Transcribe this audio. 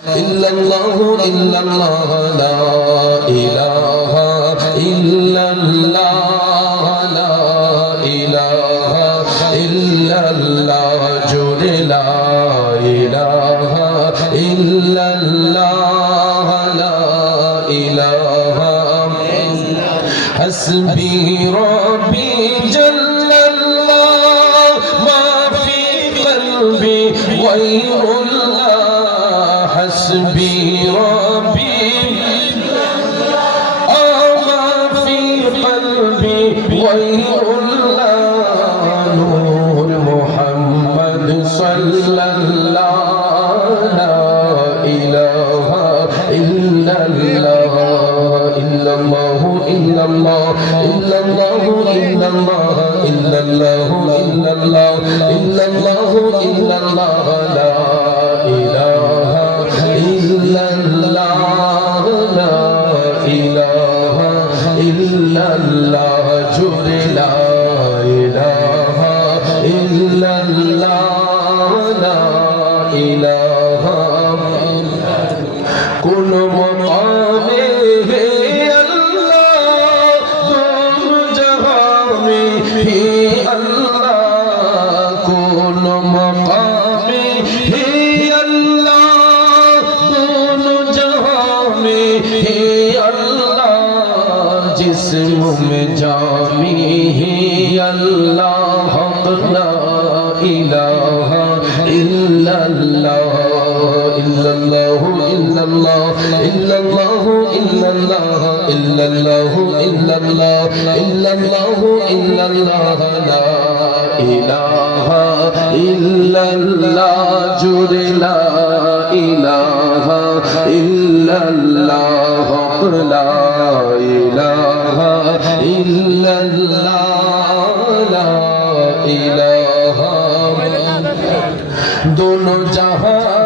ইল্লাল্লাহু ইল্লাল্লাহ লা ইলাহা ইল্লাল্লাহ লা ইলাহা ইল্লাল্লাহ জোরে লা ইলাহা ইল্লাল্লাহ লা ইলাহা হাসবি রাব্বি জাল্লাল্লাহ মা ফি কলবি গায়রুল্লাহ হাসবি রাব্বি মা ফি কলবি গায়রুল্লাহ নূর মুহাম্মদ সাল্লাল্লাহু লা ইলাহা ইল্লাল্লাহ ইল্লাল্লাহু ইল্লাল্লাহ ইল্লাল্লাহু ইল্লাল্লাহ ইল্লাল্লাহু ইল্লাল্লাহ ইল্লাল্লাহু ইল্লাল্লাহ লা ইলাহা ইল্লাল্লাহ লা ইলাহা ইল্লাল্লাহ জোরে লা ইলাহা ইল্লাল্লাহ লা ইলাহা কোন মকামে হে আল্লাহ দোনো জাহানে হে আল্লাহ কোন মকামে হে আল্লাহ দোনো জাহানে হে আল্লাহ जिस्म में जामी হে আল্লাহ হক লা ইলাহা ইল্লাল্লাহ illallah illallah illallah illallah illallah illallah illallah illallah la ilaha illallah jure la ilaha illallah la ilaha illallah la ilaha dono jahan